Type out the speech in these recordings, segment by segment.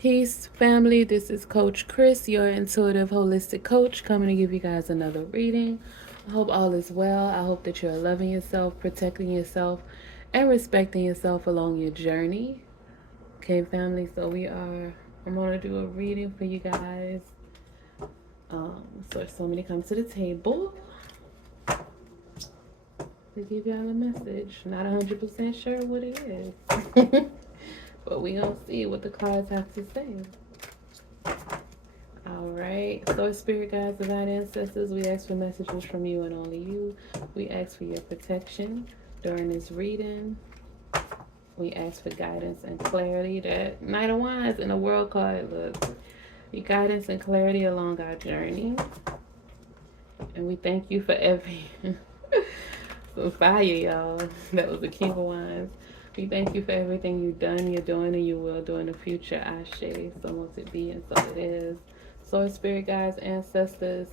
Peace, family. This is Coach Chris, your intuitive holistic coach, coming to give you guys another reading. I hope all is well. I hope that you're loving yourself, protecting yourself, and respecting yourself along your journey. Okay, family. I'm gonna do a reading for you guys. So if somebody comes to the table to give y'all a message, not 100% sure what it is, but we gonna see what the cards have to say. All right. So, spirit guides, divine ancestors, we ask for messages from you and only you. We ask for your protection during this reading. We ask for guidance and clarity. That Knight of Wands in the World card, look, your guidance and clarity along our journey. And we thank you for every some fire, y'all. That was the King of Wands. We thank you for everything you've done, you're doing, and you will do in the future. Ashe. So must it be, and so it is. Source, spirit guides, ancestors,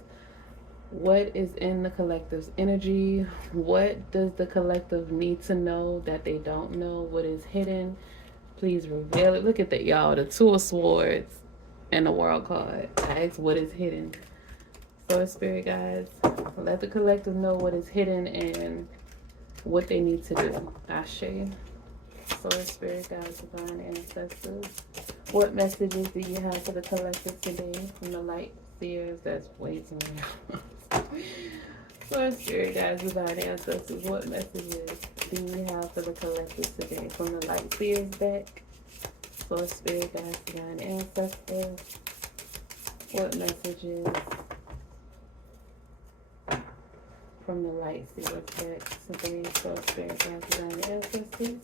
what is in the collective's energy? What does the collective need to know that they don't know? What is hidden? Please reveal it. Look at that, y'all. The Two of Swords and the World card. I ask what is hidden. Source, spirit guides, let the collective know what is hidden and what they need to do. Ashe. Source, spirit guides, divine ancestors, what messages do you have for the collective today from the light seers? That's way too many. Source, spirit guides, divine ancestors, what messages do you have for the collective today from the light seers deck? Source, spirit guides, divine ancestors, what messages from the light seers deck today? Source, spirit guides, divine ancestors,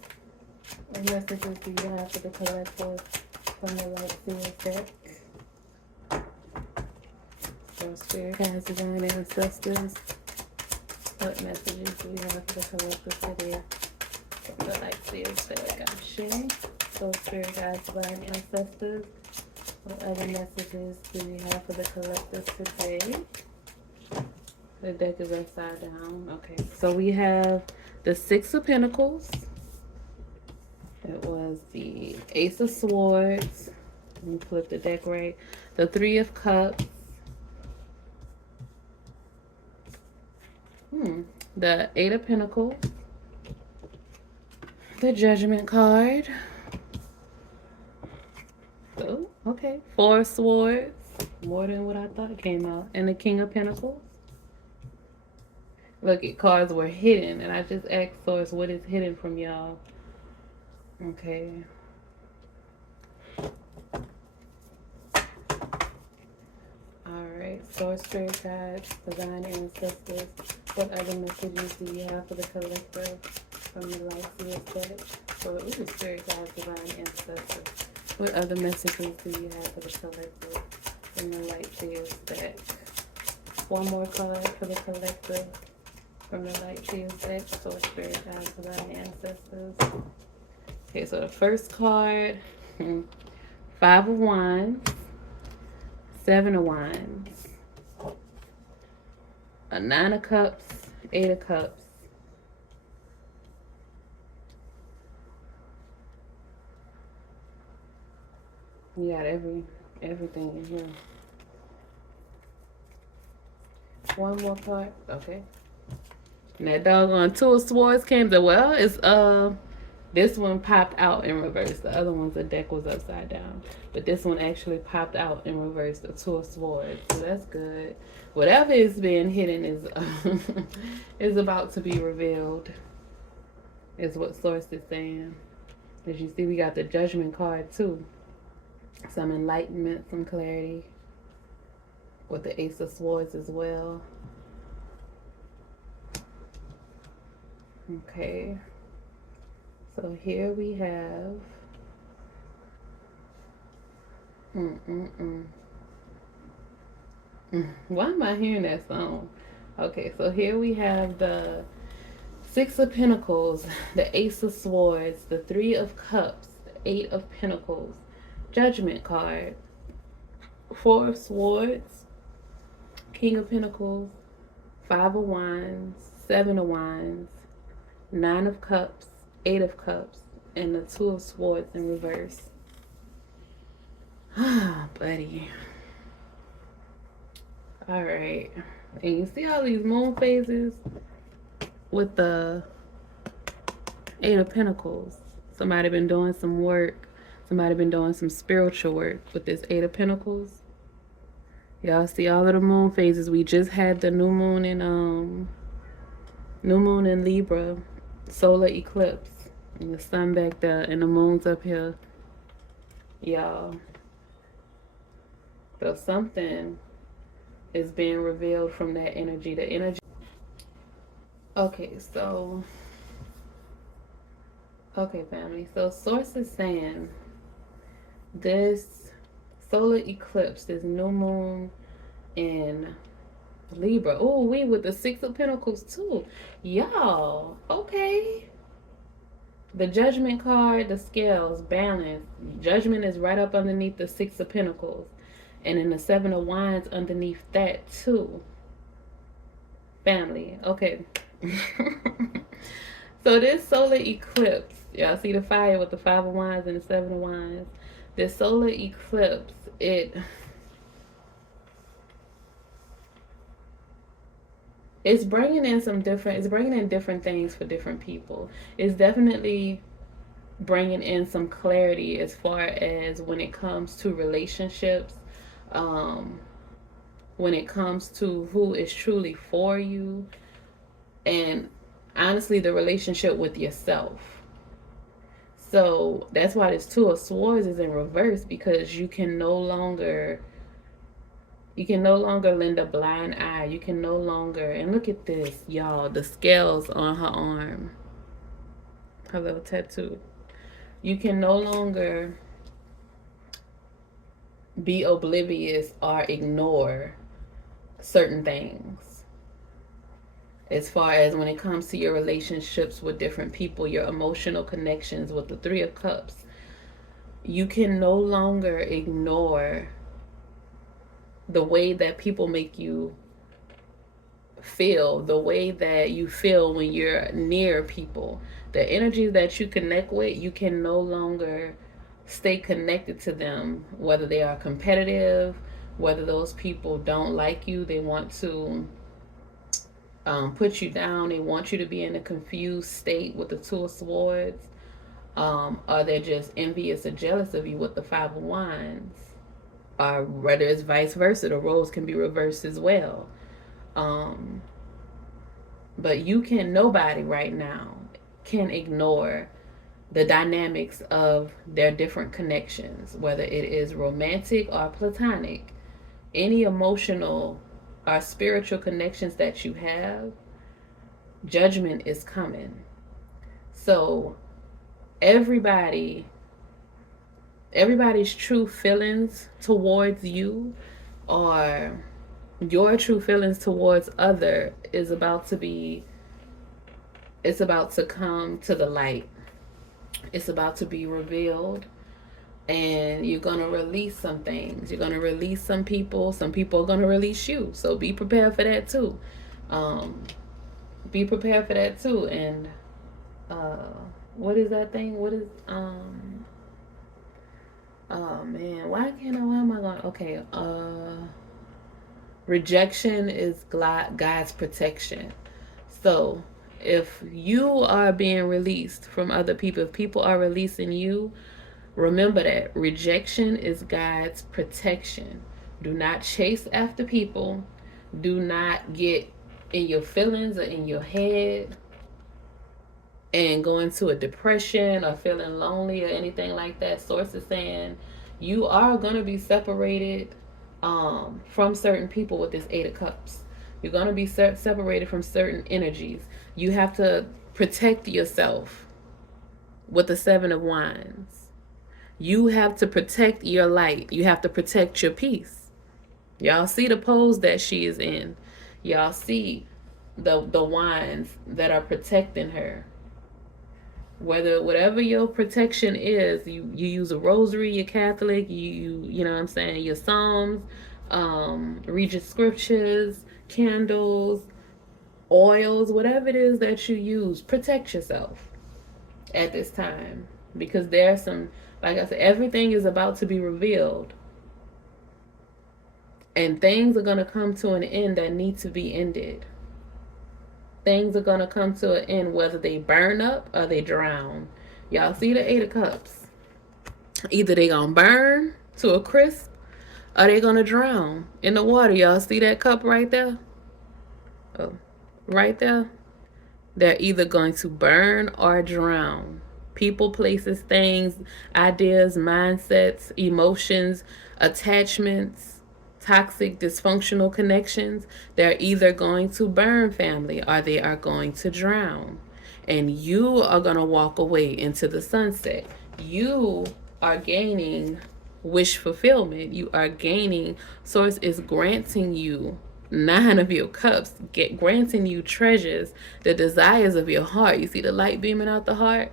what messages do you have for the collective from the light seers deck? So spirit guides, divine ancestors, what messages do we have for the collective today from the light seers deck? Ashe. So spirit guides, divine ancestors, what other messages do we have for the collective today? The deck is upside down. Okay, so we have the Six of Pentacles. It was the Ace of Swords. Let me flip the deck right. The Three of Cups. The Eight of Pentacles. The Judgment card. Oh, okay. Four of Swords. More than what I thought came out. And the King of Pentacles. Look, cards were hidden. And I just asked Source what is hidden from y'all. Okay. Alright. Source, spirit guides, divine ancestors. What other messages do you have for the collective from the light seers deck? So it was spirit guides, divine ancestors. What other messages do you have for the collective from the light seers deck? One more card for the collective from the light seers deck. So spirit guides, divine ancestors. Okay, so the first card, Five of Wands, Seven of Wands, a Nine of Cups, Eight of Cups, you got everything in here. One more card, okay. And that doggone Two of Swords came to, well, it's this one popped out in reverse. The other one's the deck was upside down. But this one actually popped out in reverse, the Two of Swords. So that's good. Whatever is being hidden is is about to be revealed. Is what Source is saying. As you see, we got the Judgment card too. Some enlightenment, some clarity. With the Ace of Swords as well. Okay. So here we have why am I hearing that song? Okay, so here we have the Six of Pentacles, the Ace of Swords, the Three of Cups, the Eight of Pentacles, Judgment card, Four of Swords, King of Pentacles, Five of Wands, Seven of Wands, Nine of Cups, Eight of Cups, and the Two of Swords in reverse. Ah, buddy. All right. And you see all these moon phases with the Eight of Pentacles. Somebody been doing some work. Somebody been doing some spiritual work with this Eight of Pentacles. Y'all see all of the moon phases. We just had the new moon in Libra, solar eclipse. And the sun back there and the moon's up here. Y'all. So something is being revealed from that energy. The energy. Okay, so. Okay, family. So source is saying this solar eclipse, this new moon in Libra. Oh, we with the Six of Pentacles too. Y'all, okay. The Judgment card, the scales, balance. Judgment is right up underneath the Six of Pentacles. And then the Seven of Wands underneath that too. Family, okay. So this solar eclipse, y'all see the fire with the Five of Wands and the Seven of Wands. This solar eclipse, it's bringing in different things for different people. It's definitely bringing in some clarity as far as when it comes to relationships, when it comes to who is truly for you, and honestly the relationship with yourself. So that's why this Two of Swords is in reverse, because you can no longer lend a blind eye. You can no longer, and look at this, y'all, the scales on her arm, her little tattoo. You can no longer be oblivious or ignore certain things. As far as when it comes to your relationships with different people, your emotional connections with the Three of Cups, you can no longer ignore the way that people make you feel, the way that you feel when you're near people. The energies that you connect with, you can no longer stay connected to them, whether they are competitive, whether those people don't like you, they want to put you down, they want you to be in a confused state with the Two of Swords, or they're just envious or jealous of you with the Five of Wands, or whether it's vice versa, the roles can be reversed as well. But nobody right now can ignore the dynamics of their different connections, whether it is romantic or platonic. Any emotional or spiritual connections that you have, judgment is coming. So everybody's true feelings towards you, or your true feelings towards other, it's about to come to the light. It's about to be revealed, and you're going to release some things. You're going to release some people. Some people are going to release you. So be prepared for that too. Be prepared for that too. And what is that thing? What is oh man, why am I going? Okay, rejection is God's protection. So if you are being released from other people, if people are releasing you, remember that rejection is God's protection. Do not chase after people. Do not get in your feelings or in your head and go into a depression or feeling lonely or anything like that. Source is saying you are going to be separated from certain people with this Eight of Cups. You're going to be separated from certain energies. You have to protect yourself with the Seven of Wands. You have to protect your light. You have to protect your peace. Y'all see the pose that she is in. Y'all see the wands that are protecting her. Whatever your protection is, you use a rosary, you're Catholic, you know what I'm saying, your Psalms, read your scriptures, candles, oils, whatever it is that you use, protect yourself at this time. Because there's some, like I said, everything is about to be revealed. And things are going to come to an end that need to be ended. Things are going to come to an end, whether they burn up or they drown. Y'all see the Eight of Cups. Either they going to burn to a crisp or they going to drown in the water. Y'all see that cup right there? Oh, right there. They're either going to burn or drown. People, places, things, ideas, mindsets, emotions, attachments, toxic, dysfunctional connections. They're either going to burn, family, or they are going to drown. And you are going to walk away into the sunset. You are gaining wish fulfillment. You are gaining, Source is granting you 9 of your cups, granting you treasures, the desires of your heart. You see the light beaming out the heart?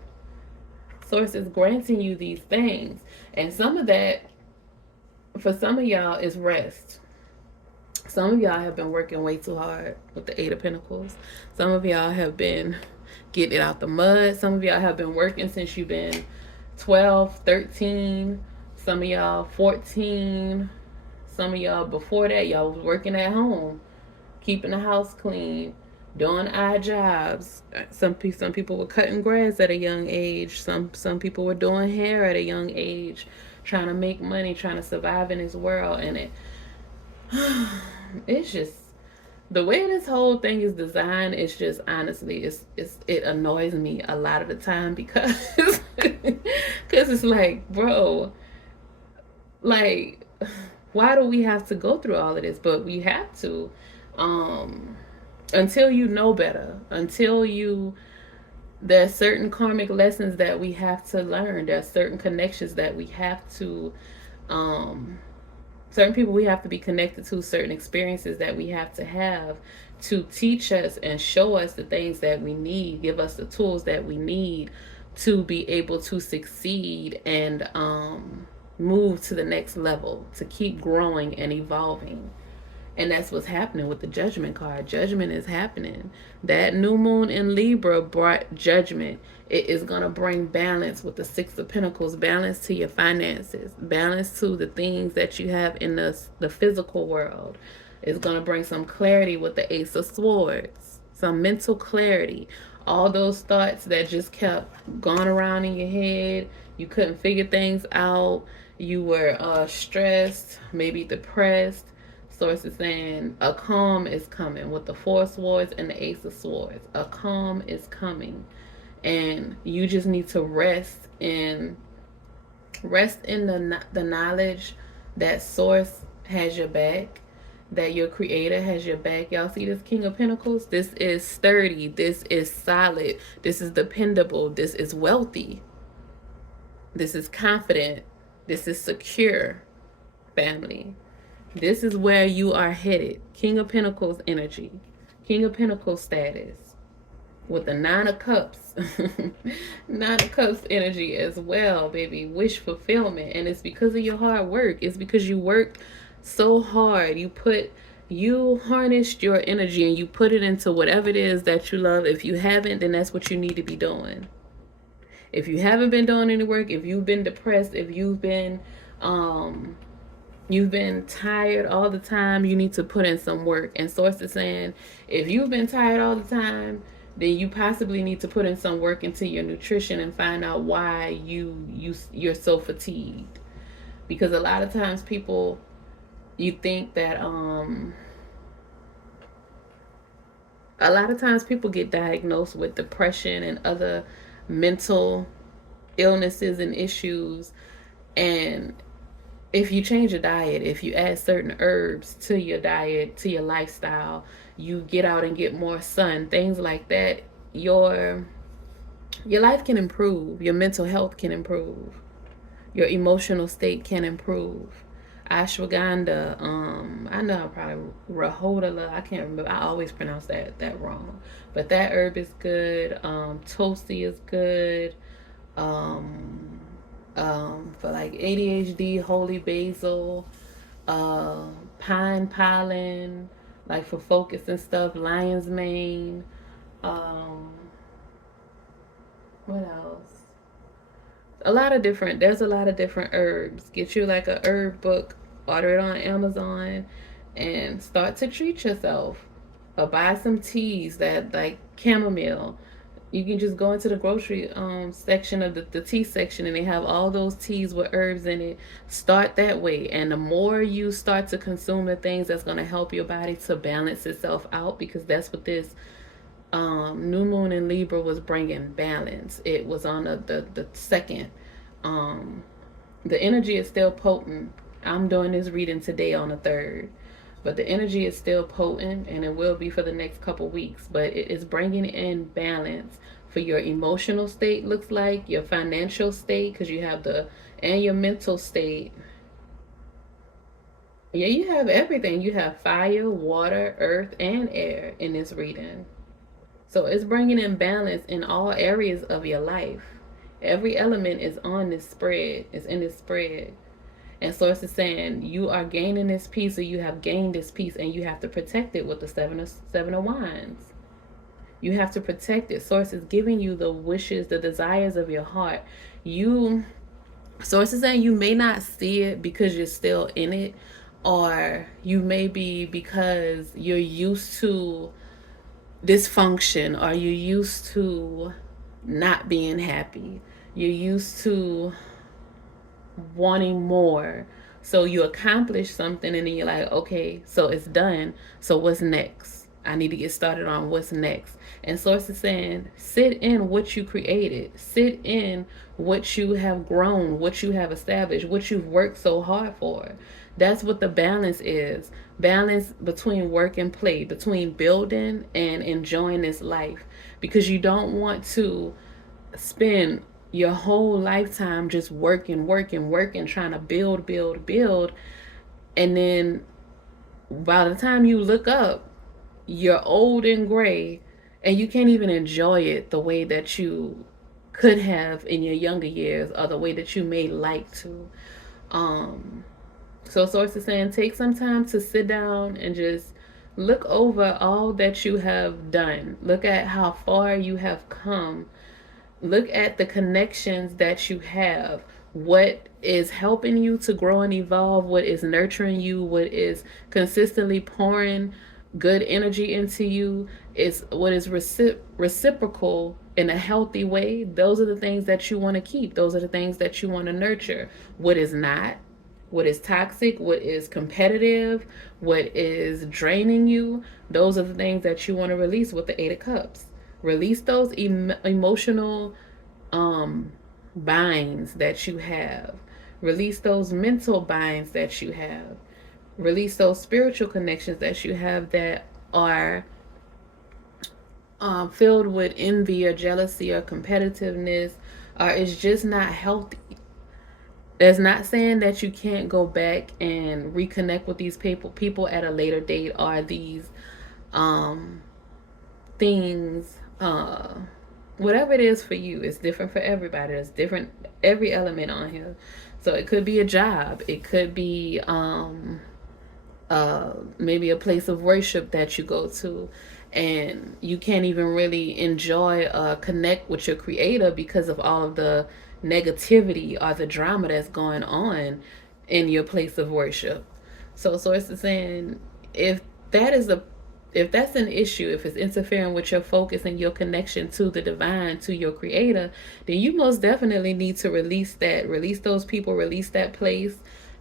Source is granting you these things. And some of that, for some of y'all, is rest. Some of y'all have been working way too hard with the Eight of Pentacles. Some of y'all have been getting it out the mud. Some of y'all have been working since you've been 12, 13. Some of y'all 14. Some of y'all before that, y'all was working at home, keeping the house clean, doing odd jobs. Some people were cutting grass at a young age. Some people were doing hair at a young age, trying to make money, trying to survive in this world. And it's just the way this whole thing is designed. It's just, honestly, it annoys me a lot of the time because it's like, bro, like, why do we have to go through all of this? But we have to, until you know better, there's certain karmic lessons that we have to learn. There's certain connections that we have to, certain people we have to be connected to, certain experiences that we have to teach us and show us the things that we need, give us the tools that we need to be able to succeed and move to the next level, to keep growing and evolving. And that's what's happening with the Judgment card. Judgment is happening. That new moon in Libra brought judgment. It is going to bring balance with the Six of Pentacles, balance to your finances, balance to the things that you have in the physical world. It's going to bring some clarity with the Ace of Swords, some mental clarity. All those thoughts that just kept going around in your head, you couldn't figure things out, you were stressed, maybe depressed. Source is saying a calm is coming with the Four of Swords and the Ace of Swords. A calm is coming. And you just need to rest in the knowledge that Source has your back, that your Creator has your back. Y'all see this King of Pentacles? This is sturdy. This is solid. This is dependable. This is wealthy. This is confident. This is secure, family. This is where you are headed. King of Pentacles energy. King of Pentacles status. With the Nine of Cups. Nine of Cups energy as well, baby. Wish fulfillment. And it's because of your hard work. It's because you worked so hard. You harnessed your energy and you put it into whatever it is that you love. If you haven't, then that's what you need to be doing. If you haven't been doing any work, if you've been depressed, if you've been tired all the time, you need to put in some work. And Source is saying, if you've been tired all the time, then you possibly need to put in some work into your nutrition and find out why you're so fatigued. Because a lot of times people, you think that a lot of times people get diagnosed with depression and other mental illnesses and issues, and if you change your diet, if you add certain herbs to your diet, to your lifestyle, you get out and get more sun, things like that, your life can improve, your mental health can improve, your emotional state can improve. Ashwagandha, I know I probably Rhodiola, I can't remember, I always pronounce that wrong, but that herb is good. Toasty is good. For like ADHD, holy basil, pine pollen, like for focus and stuff, lion's mane. What else? There's a lot of different herbs. Get you like a herb book, order it on Amazon, and start to treat yourself. Or buy some teas that like chamomile. You can just go into the grocery section of the tea section, and they have all those teas with herbs in it. Start that way, and the more you start to consume the things that's going to help your body to balance itself out, because that's what this new moon in Libra was bringing, balance. It was on the second. The energy is still potent. I'm doing this reading today on the 3rd, but the energy is still potent, and it will be for the next couple weeks. But it is bringing in balance for your emotional state, looks like your financial state, because you have and your mental state. Yeah, you have everything. You have fire, water, earth, and air in this reading. So it's bringing in balance in all areas of your life. Every element is on this spread, is in this spread. And Source is saying you are gaining this peace, or you have gained this peace, and you have to protect it with the seven of Wands. You have to protect it. Source is giving you the wishes, the desires of your heart. Source is saying you may not see it because you're still in it, or you may be because you're used to dysfunction, or you're used to not being happy. You're used to wanting more. So you accomplish something, and then you're like, okay, so it's done. So what's next? I need to get started on what's next. And Source is saying, sit in what you created. Sit in what you have grown, what you have established, what you've worked so hard for. That's what the balance is. Balance between work and play, between building and enjoying this life. Because you don't want to spend your whole lifetime just working, trying to build. And then by the time you look up, you're old and gray, and you can't even enjoy it the way that you could have in your younger years, or the way that you may like to. So Source is saying, take some time to sit down and just look over all that you have done. Look at how far you have come. Look at the connections that you have. What is helping you to grow and evolve? What is nurturing you? What is consistently pouring good energy into you? Is what is reciprocal in a healthy way. Those are the things that you want to keep. Those are the things that you want to nurture. What is not, what is toxic, what is competitive, what is draining you, those are the things that you want to release with the 8 of Cups. Release those emotional binds that you have. Release those mental binds that you have. Release those spiritual connections that you have that are filled with envy or jealousy or competitiveness, or it's just not healthy. That's not saying that you can't go back and reconnect with these people at a later date, or these things, whatever it is for you. It's different for everybody. It's different, every element on here. So it could be a job. It could be maybe a place of worship that you go to, and you can't even really enjoy connect with your creator because of all of the negativity or the drama that's going on in your place of worship. So Source is saying, if that's an issue, if it's interfering with your focus and your connection to the divine, to your creator, then you most definitely need to release those people, release that place,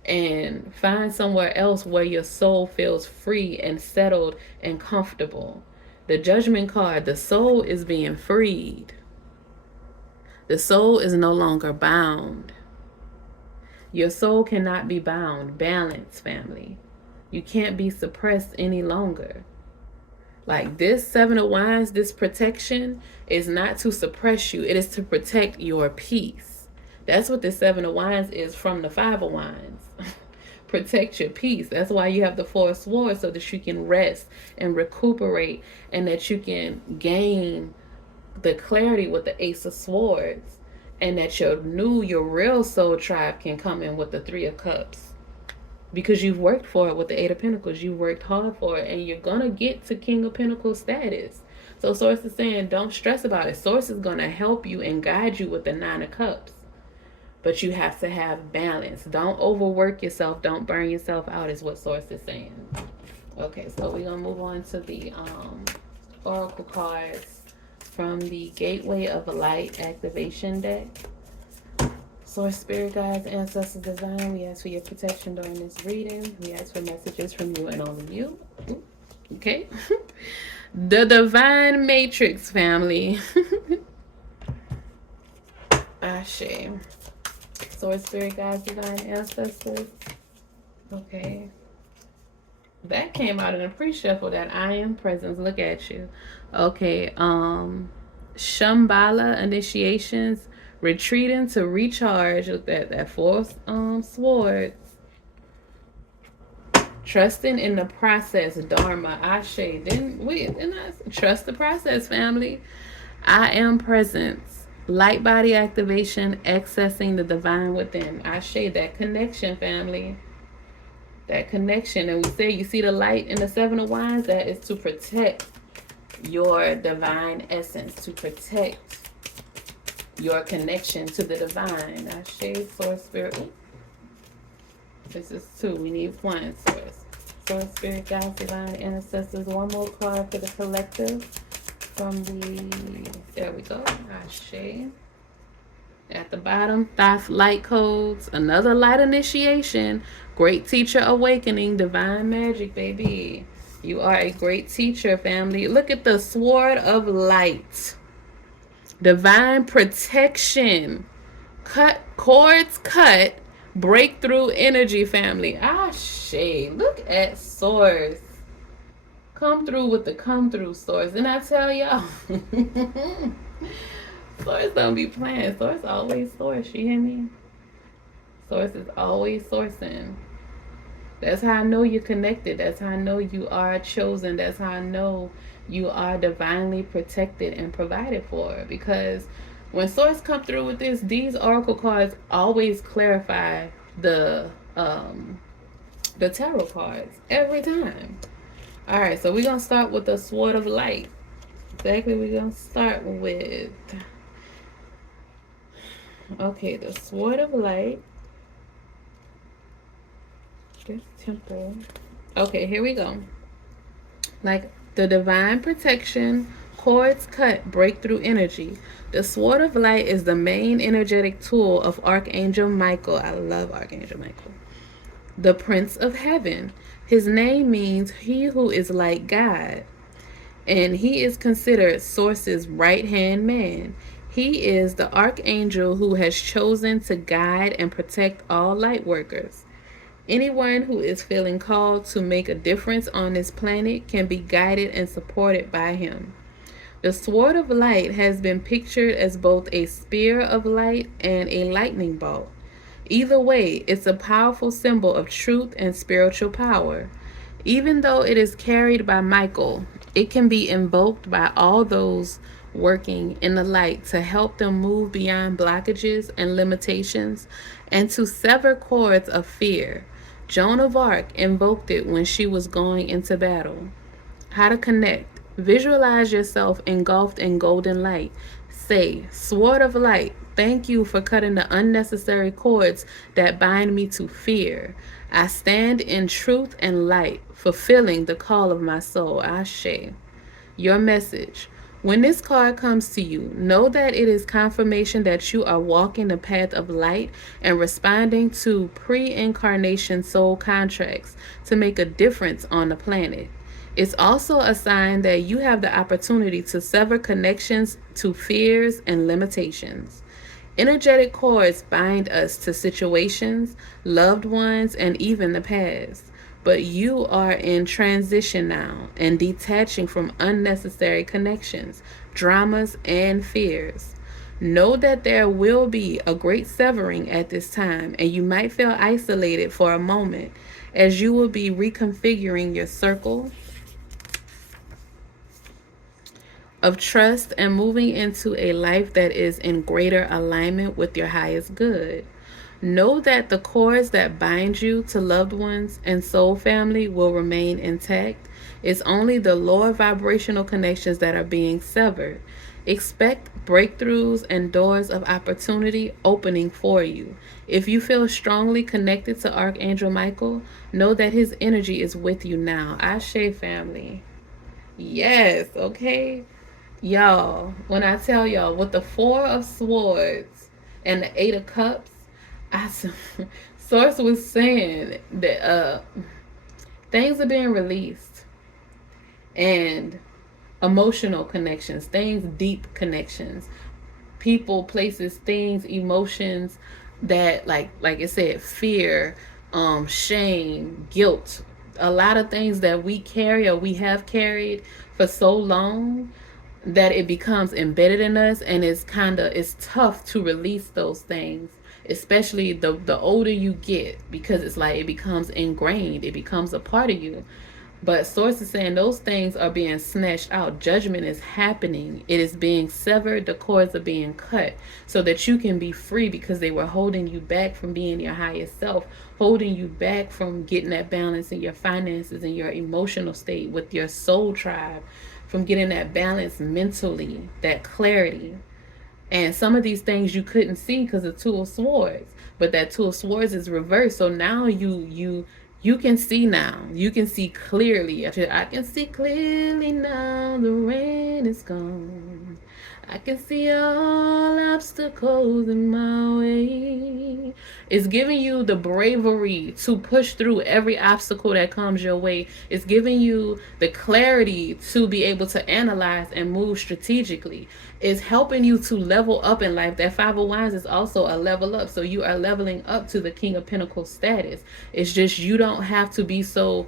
and find somewhere else where your soul feels free and settled and comfortable. The Judgment card, the soul is being freed. The soul is no longer bound. Your soul cannot be bound. Balance, family. You can't be suppressed any longer. Like this 7 of Wands, this protection is not to suppress you. It is to protect your peace. That's what the 7 of Wands is from the 5 of Wands. Protect your peace. That's why you have the 4 of Swords, so that you can rest and recuperate, and that you can gain the clarity with the Ace of Swords, and that your real soul tribe can come in with the 3 of Cups, because you've worked for it with the 8 of Pentacles. You worked hard for it, and you're gonna get to King of Pentacles status. So Source is saying, don't stress about it. Source is gonna help you and guide you with the 9 of Cups, but you have to have balance. Don't overwork yourself. Don't burn yourself out, is what Source is saying. Okay, so we're gonna move on to the oracle cards from the Gateway of Light activation deck. Source, spirit guides, ancestors, divine, we ask for your protection during this reading. We ask for messages from you and only you. Okay. The Divine Matrix family. Ashe. Source, spirit guides, divine, ancestors. Okay. That came out in a pre-shuffle, that I am presence. Look at you. Okay. Shambhala initiations, retreating to recharge with that four swords. Trusting in the process, Dharma, Ashe. Didn't I trust the process, family? I am presence. Light body activation, accessing the divine within. Ashe, that connection, family. That connection. And we say, you see the light in the Seven of Wands, that is to protect your divine essence, to protect your connection to the divine. Ashe, source, spirit. This is two. We need one, source. Source, spirit, guides, divine, ancestors. One more card for the collective from the, there we go. Ashe. At the bottom, Thoth light codes, another light initiation, great teacher awakening, divine magic, baby. You are a great teacher, family. Look at the sword of light. Divine protection. Cut, cords cut, breakthrough energy, family. Ashe. Look at source. Come through with the come through, source. And I tell y'all, source don't be playing. Source always source. You hear me? Source is always sourcing. That's how I know you're connected. That's how I know you are chosen. That's how I know you are divinely protected and provided for. Because when source come through with this, these oracle cards always clarify the tarot cards every time. All right, so we're gonna start with the sword of light. Exactly, we're gonna start with. Okay, the sword of light. This temple. Okay, here we go. Like the divine protection, cords cut, breakthrough energy. The sword of light is the main energetic tool of Archangel Michael. I love Archangel Michael. The Prince of Heaven. His name means he who is like God, and he is considered Source's right-hand man. He is the archangel who has chosen to guide and protect all light workers. Anyone who is feeling called to make a difference on this planet can be guided and supported by him. The sword of light has been pictured as both a spear of light and a lightning bolt. Either way, it's a powerful symbol of truth and spiritual power. Even though it is carried by Michael, it can be invoked by all those working in the light to help them move beyond blockages and limitations and to sever cords of fear. Joan of Arc invoked it when she was going into battle. How to connect. Visualize yourself engulfed in golden light. Say, Sword of Light, thank you for cutting the unnecessary cords that bind me to fear. I stand in truth and light, fulfilling the call of my soul. Ashe. Your message. When this card comes to you, know that it is confirmation that you are walking the path of light and responding to pre-incarnation soul contracts to make a difference on the planet. It's also a sign that you have the opportunity to sever connections to fears and limitations. Energetic cords bind us to situations, loved ones, and even the past. But you are in transition now and detaching from unnecessary connections, dramas, and fears. Know that there will be a great severing at this time, and you might feel isolated for a moment as you will be reconfiguring your circle of trust and moving into a life that is in greater alignment with your highest good. Know that the cords that bind you to loved ones and soul family will remain intact. It's only the lower vibrational connections that are being severed. Expect breakthroughs and doors of opportunity opening for you. If you feel strongly connected to Archangel Michael, know that his energy is with you now. Ashe, family. Yes, okay? Y'all, when I tell y'all, with the Four of Swords and the Eight of Cups, I Source was saying that things are being released, and emotional connections, things, deep connections, people, places, things, emotions that like I said, fear, shame, guilt, a lot of things that we carry or we have carried for so long that it becomes embedded in us, and it's tough to release those things, especially the older you get, because it's like it becomes ingrained, it becomes a part of you. But Source is saying those things are being snatched out. Judgment is happening. It is being severed. The cords are being cut so that you can be free, because they were holding you back from being your highest self, holding you back from getting that balance in your finances and your emotional state with your soul tribe, from getting that balance mentally, that clarity. And some of these things you couldn't see because of Two of Swords, but that Two of Swords is reversed. So now you can see now. You can see clearly. I can see clearly now. The rain is gone. I can see all obstacles in my way. It's giving you the bravery to push through every obstacle that comes your way. It's giving you the clarity to be able to analyze and move strategically. It's helping you to level up in life. That Five of Wands is also a level up. So you are leveling up to the King of Pentacles status. It's just you don't have to be so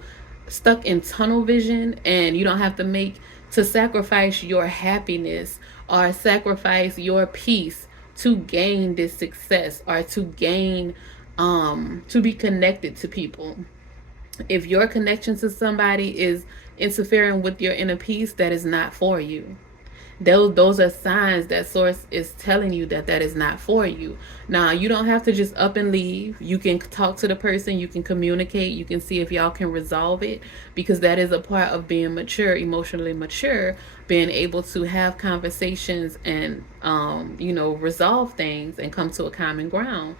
stuck in tunnel vision, and you don't have to sacrifice your happiness or sacrifice your peace to gain this success, or to gain to be connected to people. If your connection to somebody is interfering with your inner peace, that is not for you. Those are signs that Source is telling you that that is not for you. Now, you don't have to just up and leave. You can talk to the person, you can communicate, you can see if y'all can resolve it, because that is a part of being mature, emotionally mature, being able to have conversations and resolve things and come to a common ground.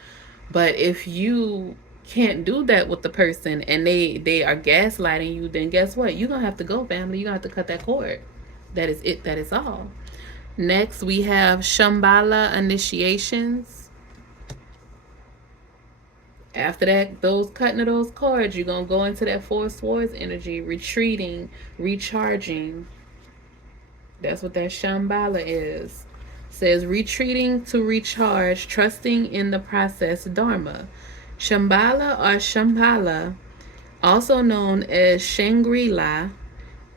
But if you can't do that with the person, and they are gaslighting you, then guess what? You're gonna have to go, family. You're gonna have to cut that cord. That is it. That is all. Next, we have Shambhala initiations. After that, those cutting of those cords, you're going to go into that Four Swords energy, retreating, recharging. That's what that Shambhala is. It says retreating to recharge, trusting in the process, Dharma. Shambhala or Shambhala, also known as Shangri-La,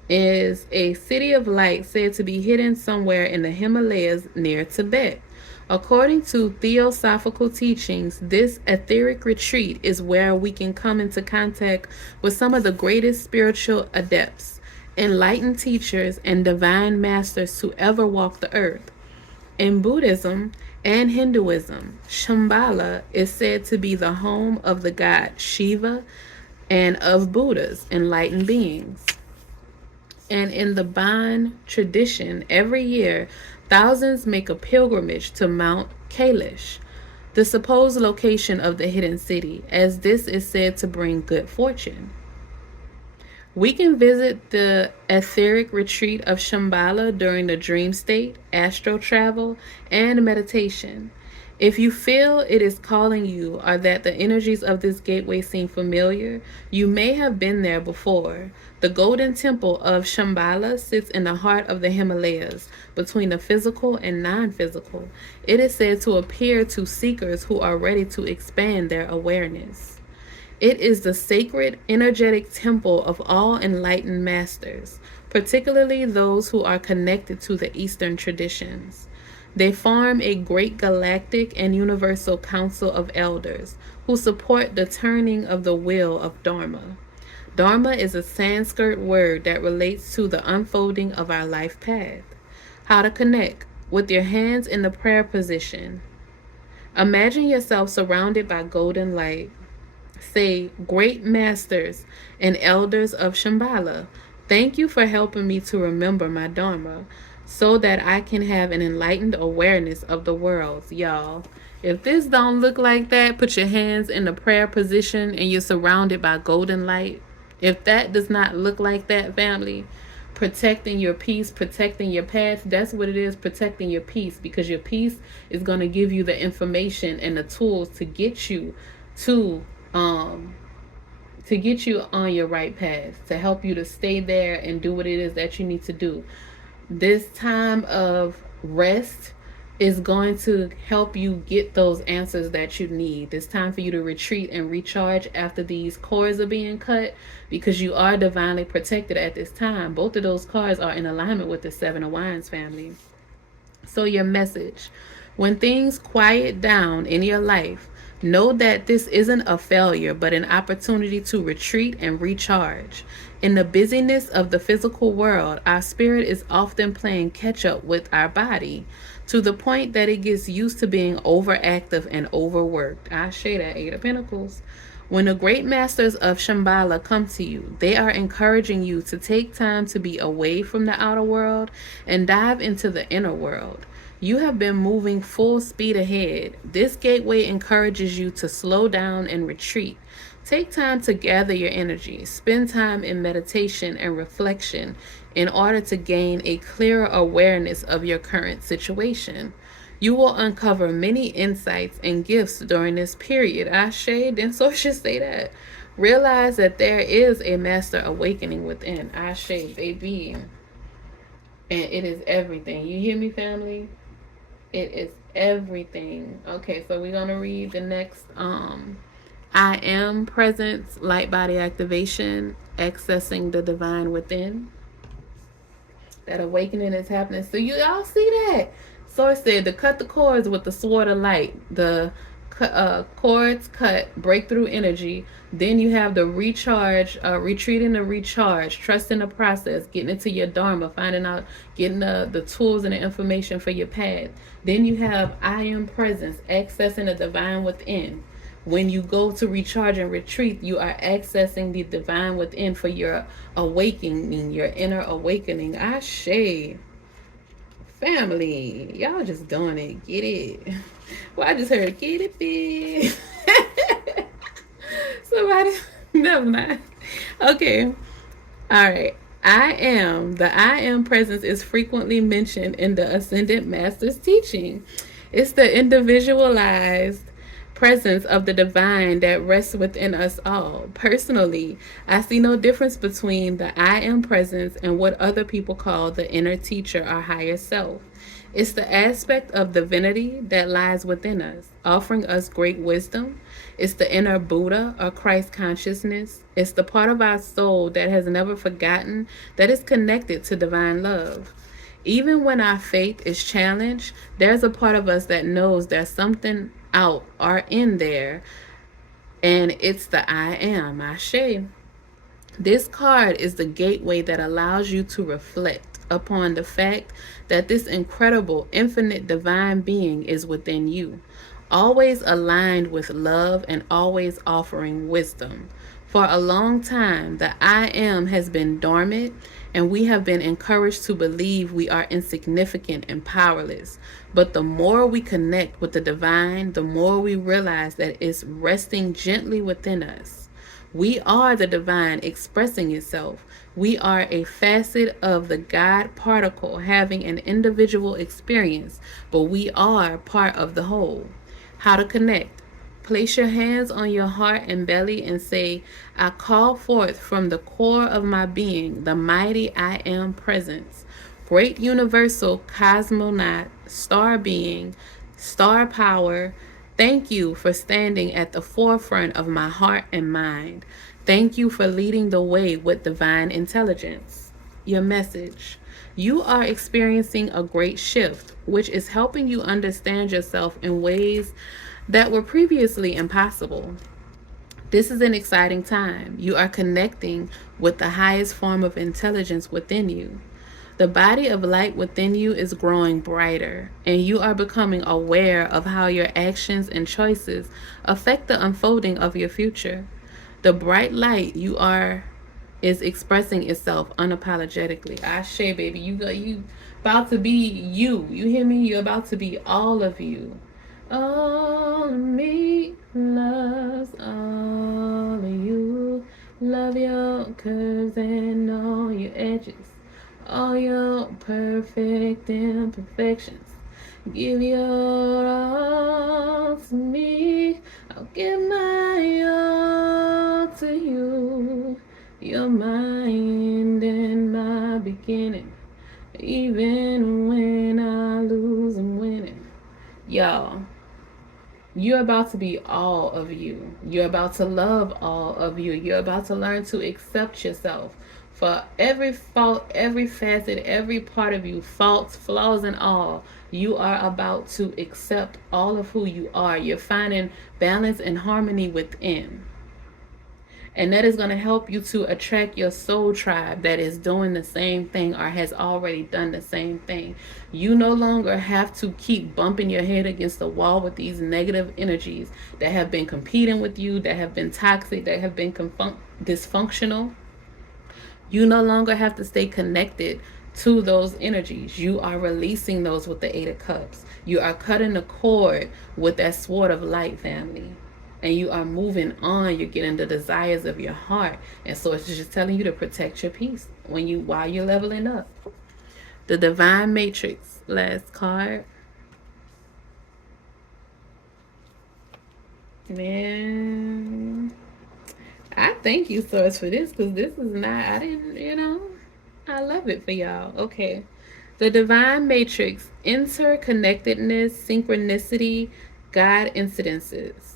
is a city of light said to be hidden somewhere in the Himalayas near Tibet. According to theosophical teachings, this etheric retreat is where we can come into contact with some of the greatest spiritual adepts, enlightened teachers, and divine masters to ever walk the earth. In Buddhism and Hinduism, Shambhala is said to be the home of the god Shiva and of Buddhas, enlightened beings. And in the Bon tradition, every year, thousands make a pilgrimage to Mount Kailash, the supposed location of the hidden city, as this is said to bring good fortune. We can visit the etheric retreat of Shambhala during the dream state, astral travel, and meditation. If you feel it is calling you, or that the energies of this gateway seem familiar, you may have been there before. The Golden Temple of Shambhala sits in the heart of the Himalayas, between the physical and non-physical. It is said to appear to seekers who are ready to expand their awareness. It is the sacred, energetic temple of all enlightened masters, particularly those who are connected to the Eastern traditions. They form a great galactic and universal council of elders who support the turning of the wheel of Dharma. Dharma is a Sanskrit word that relates to the unfolding of our life path. How to connect: with your hands in the prayer position. Imagine yourself surrounded by golden light. Say, great masters and elders of Shambhala, thank you for helping me to remember my Dharma. so that I can have an enlightened awareness of the world. Y'all, if this don't look like that, put your hands in the prayer position and you're surrounded by golden light. If that does not look like that, family, protecting your peace, protecting your path, that's what it is, protecting your peace, because your peace is going to give you the information and the tools to get you to on your right path, to help you to stay there and do what it is that you need to do. This time of rest is going to help you get those answers that you need. It's time for you to retreat and recharge after these cords are being cut, because you are divinely protected at this time. Both of those cards are in alignment with the Seven of Wands, family. So your message: when things quiet down in your life, know that this isn't a failure, but an opportunity to retreat and recharge. In the busyness of the physical world, our spirit is often playing catch up with our body, to the point that it gets used to being overactive and overworked. I share that Eight of Pentacles. When the great masters of Shambhala come to you, they are encouraging you to take time to be away from the outer world and dive into the inner world. You have been moving full speed ahead. This gateway encourages you to slow down and retreat. Take time to gather your energy. Spend time in meditation and reflection in order to gain a clearer awareness of your current situation. You will uncover many insights and gifts during this period. Ashe, then so should say that. Realize that there is a master awakening within. Ashe, baby. And it is everything. You hear me, family? It is everything. Okay, so we're gonna read the next I am presence, light body activation, accessing the divine within. That awakening is happening. So you all see that. Source said to cut the cords with the sword of light. The cords cut, breakthrough energy. Then you have the recharge, retreating to recharge, trusting the process, getting into your dharma, finding out, getting the tools and the information for your path. Then you have I am presence, accessing the divine within. When you go to recharge and retreat, you are accessing the divine within for your awakening, your inner awakening. Ashe. Family, y'all just doing it. Get it. Well, I just heard get it, bitch. Somebody, never mind. Okay. All right. The I am presence is frequently mentioned in the Ascended Master's teaching. It's the individualized presence of the divine that rests within us all. Personally, I see no difference between the I am presence and what other people call the inner teacher or higher self. It's the aspect of divinity that lies within us, offering us great wisdom. It's the inner Buddha or Christ consciousness. It's the part of our soul that has never forgotten that is connected to divine love. Even when our faith is challenged, there's a part of us that knows there's something out or in there, and it's the I am. Ashe. This card is the gateway that allows you to reflect upon the fact that this incredible, infinite divine being is within you, always aligned with love and always offering wisdom. For a long time, the I am has been dormant, and we have been encouraged to believe we are insignificant and powerless. But the more we connect with the divine, the more we realize that it's resting gently within us. We are the divine expressing itself. We are a facet of the God particle having an individual experience, but we are part of the whole. How to connect? Place your hands on your heart and belly and say, I call forth from the core of my being the mighty I am presence. Great universal cosmonaut, star being, star power, thank you for standing at the forefront of my heart and mind. Thank you for leading the way with divine intelligence. Your message. You are experiencing a great shift, which is helping you understand yourself in ways that were previously impossible. This is an exciting time. You are connecting with the highest form of intelligence within you. The body of light within you is growing brighter, and you are becoming aware of how your actions and choices affect the unfolding of your future. The bright light you are is expressing itself unapologetically. Ashe, baby, you about to be you. You hear me? You're about to be all of you. All of me loves all of you. Love your curves and all your edges, all your perfect imperfections. Give your all to me. I'll give my all to you. You're my end and my beginning. Even when I lose, I'm winning. Y'all, you're about to be all of you. You're about to love all of you. You're about to learn to accept yourself for every fault, every facet, every part of you, faults, flaws, and all. You are about to accept all of who you are. You're finding balance and harmony within. And that is going to help you to attract your soul tribe that is doing the same thing or has already done the same thing. You no longer have to keep bumping your head against the wall with these negative energies that have been competing with you, that have been toxic, that have been dysfunctional. You no longer have to stay connected to those energies. You are releasing those with the Eight of Cups. You are cutting the cord with that sword of light, family. And you are moving on. You're getting the desires of your heart. And so it's just telling you to protect your peace while you're leveling up. The Divine Matrix, last card. Man, I thank you, Source, for this, because this is not, I love it for y'all. Okay. The Divine Matrix, interconnectedness, synchronicity, God incidences.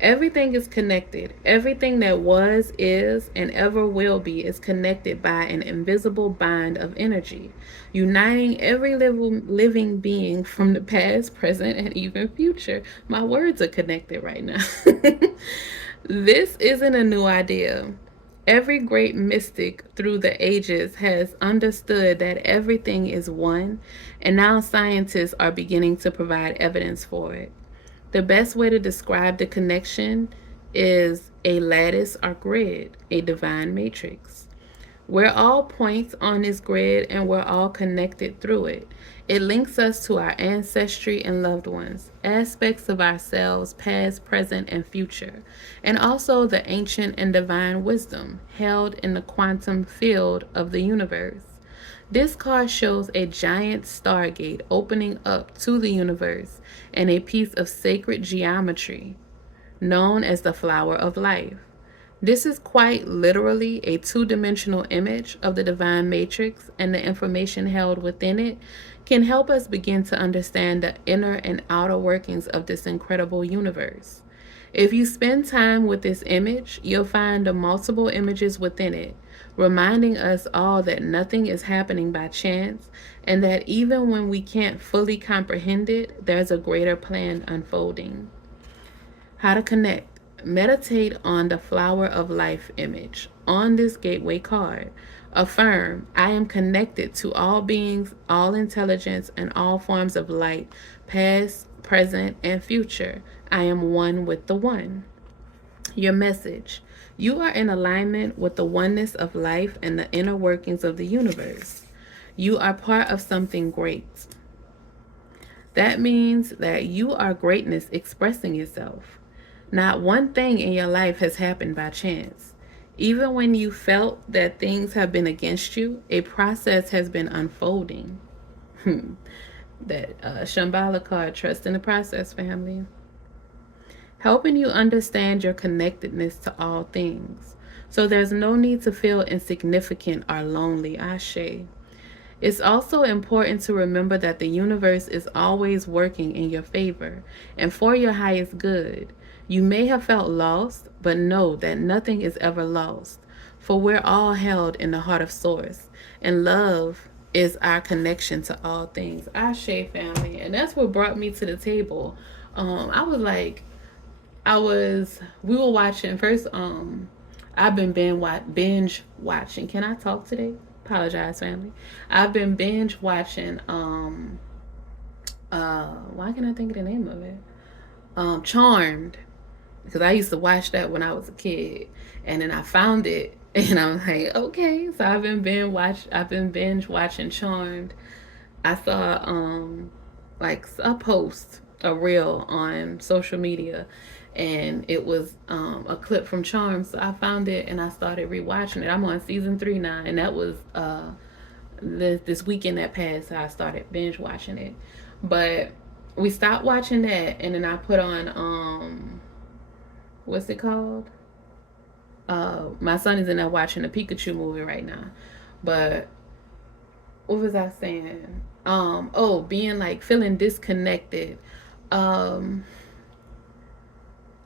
Everything is connected. Everything that was, is, and ever will be is connected by an invisible bind of energy, uniting every living being from the past, present, and even future. My words are connected right now. This isn't a new idea. Every great mystic through the ages has understood that everything is one, and now scientists are beginning to provide evidence for it. The best way to describe the connection is a lattice or grid, a divine matrix. We're all points on this grid and we're all connected through it. It links us to our ancestry and loved ones, aspects of ourselves, past, present, and future, and also the ancient and divine wisdom held in the quantum field of the universe. This card shows a giant stargate opening up to the universe and a piece of sacred geometry known as the flower of life. This is quite literally a two-dimensional image of the divine matrix, and the information held within it can help us begin to understand the inner and outer workings of this incredible universe. If you spend time with this image, you'll find the multiple images within it, reminding us all that nothing is happening by chance, and that even when we can't fully comprehend it, there's a greater plan unfolding. How to connect. Meditate on the flower of life image on this gateway card. Affirm, I am connected to all beings, all intelligence, and all forms of light, past, present, and future. I am one with the one. Your message. You are in alignment with the oneness of life and the inner workings of the universe. You are part of something great. That means that you are greatness expressing itself. Not one thing in your life has happened by chance. Even when you felt that things have been against you, a process has been unfolding. That Shambhala card, trust in the process, family. Helping you understand your connectedness to all things. So there's no need to feel insignificant or lonely. Ashe. It's also important to remember that the universe is always working in your favor and for your highest good. You may have felt lost, but know that nothing is ever lost, for we're all held in the heart of Source, and love is our connection to all things. Ashe, family. And that's what brought me to the table. We were watching first. I've been binge watching. Can I talk today? Apologize, family. I've been binge watching. Why can't I think of the name of it? Charmed, because I used to watch that when I was a kid, and then I found it And I'm like, okay. So I've been binge watching Charmed. I saw like a post, a reel on social media, and it was a clip from Charmed. So I found it and I started rewatching it. I'm on season 3 now, and that was this weekend that passed. So I started binge watching it, but we stopped watching that, and then I put on what's it called? My son is in there watching the Pikachu movie right now, but what was I saying? Oh, being like feeling disconnected. Um,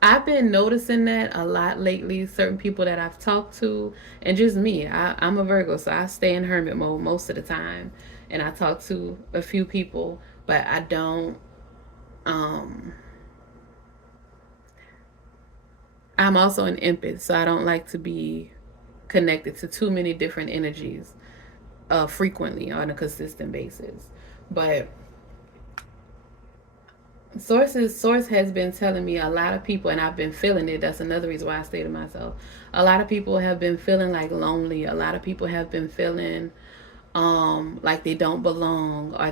I've been noticing that a lot lately. Certain people that I've talked to, and just me. I'm a Virgo, so I stay in hermit mode most of the time, and I talk to a few people, but I don't. Um, I'm also an empath, so I don't like to be connected to too many different energies frequently on a consistent basis. But source has been telling me a lot of people, and I've been feeling it. That's another reason why I stay to myself. A lot of people have been feeling like lonely. A lot of people have been feeling like they don't belong, or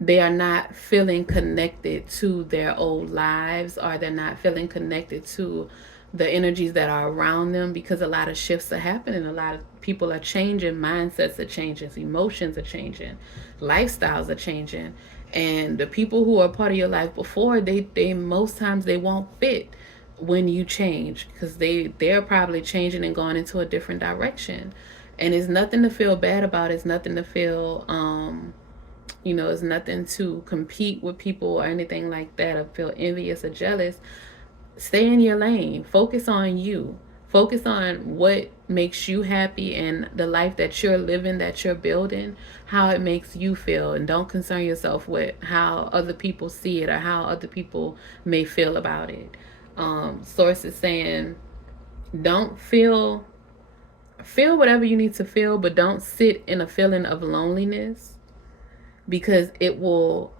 they are not feeling connected to their old lives, or they're not feeling connected to the energies that are around them, because a lot of shifts are happening. A lot of people are changing, mindsets are changing, emotions are changing, lifestyles are changing, and the people who are part of your life before, they most times they won't fit when you change, because they're probably changing and going into a different direction. And it's nothing to feel bad about. It's nothing to feel it's nothing to compete with people or anything like that, or feel envious or jealous. Stay in your lane. Focus on you. Focus on what makes you happy and the life that you're living, that you're building, how it makes you feel. And don't concern yourself with how other people see it or how other people may feel about it. Source is saying, don't feel whatever you need to feel, but don't sit in a feeling of loneliness, because it will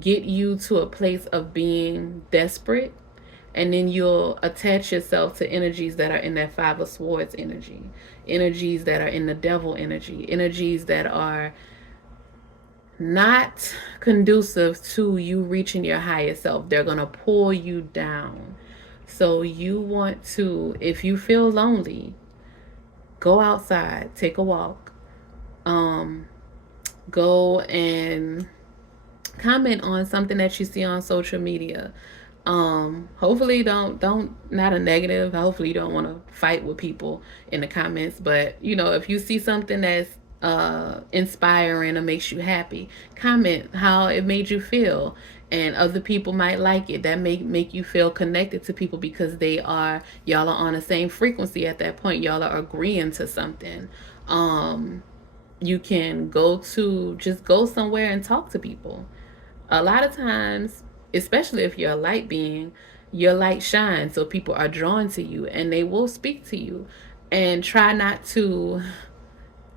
get you to a place of being desperate, and then you'll attach yourself to energies that are in that Five of Swords energy, energies that are in the Devil energy, energies that are not conducive to you reaching your higher self. They're going to pull you down. So you want to, if you feel lonely, go outside, take a walk, um, go and comment on something that you see on social media. Hopefully don't not a negative. Hopefully you don't want to fight with people in the comments, but if you see something that's inspiring or makes you happy, comment how it made you feel, and other people might like it. That make you feel connected to people, because y'all are on the same frequency at that point. Y'all are agreeing to something. You can just go somewhere and talk to people. A lot of times, especially if you're a light being, your light shines, so people are drawn to you and they will speak to you. And try to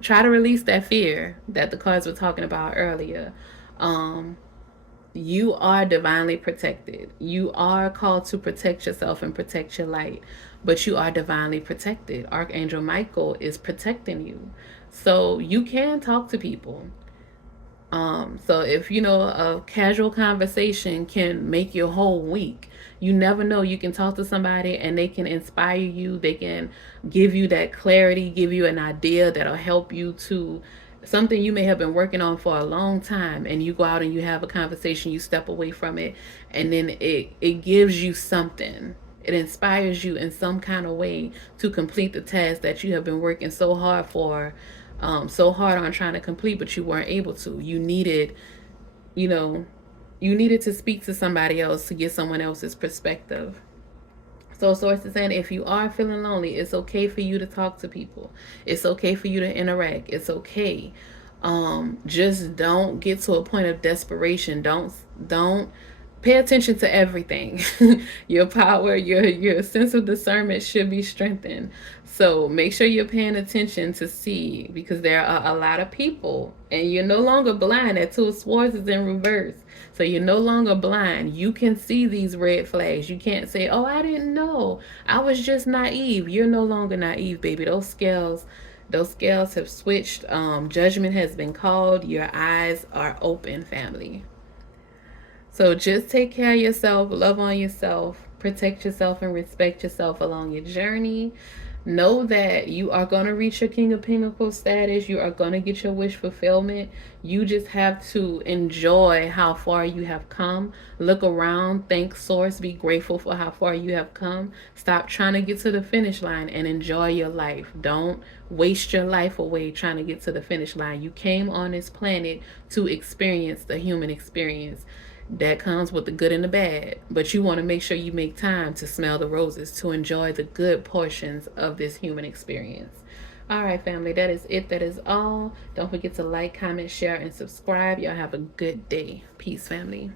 release that fear that the cards were talking about earlier. um you are divinely protected. You are called to protect yourself and protect your light, but you are divinely protected. Archangel Michael is protecting you, so you can talk to people. So if a casual conversation can make your whole week, you never know. You can talk to somebody and they can inspire you. They can give you that clarity, give you an idea that'll help you to something you may have been working on for a long time, and you go out and you have a conversation, you step away from it, and then it gives you something. It inspires you in some kind of way to complete the task that you have been working so hard for, so hard on trying to complete, but you weren't able to. You know, you needed to speak to somebody else to get someone else's perspective. So Source is saying, if you are feeling lonely, it's okay for you to talk to people. It's okay for you to interact. It's okay. Just don't get to a point of desperation. Don't pay attention to everything. Your power, your sense of discernment should be strengthened. So make sure you're paying attention to see, because there are a lot of people and you're no longer blind. That two of swords is in reverse. So you're no longer blind. You can see these red flags. You can't say, oh, I didn't know, I was just naive. You're no longer naive, baby. Those scales have switched. Judgment has been called. Your eyes are open, family. So just take care of yourself, love on yourself, protect yourself, and respect yourself along your journey. Know that you are going to reach your King of Pentacles status. You are going to get your wish fulfillment. You just have to enjoy how far you have come. Look around, thank Source, be grateful for how far you have come. Stop trying to get to the finish line and enjoy your life. Don't waste your life away trying to get to the finish line. You came on this planet to experience the human experience. That comes with the good and the bad, but you want to make sure you make time to smell the roses, to enjoy the good portions of this human experience. All right, family, that is it. That is all. Don't forget to like, comment, share, and subscribe. Y'all have a good day. Peace, family.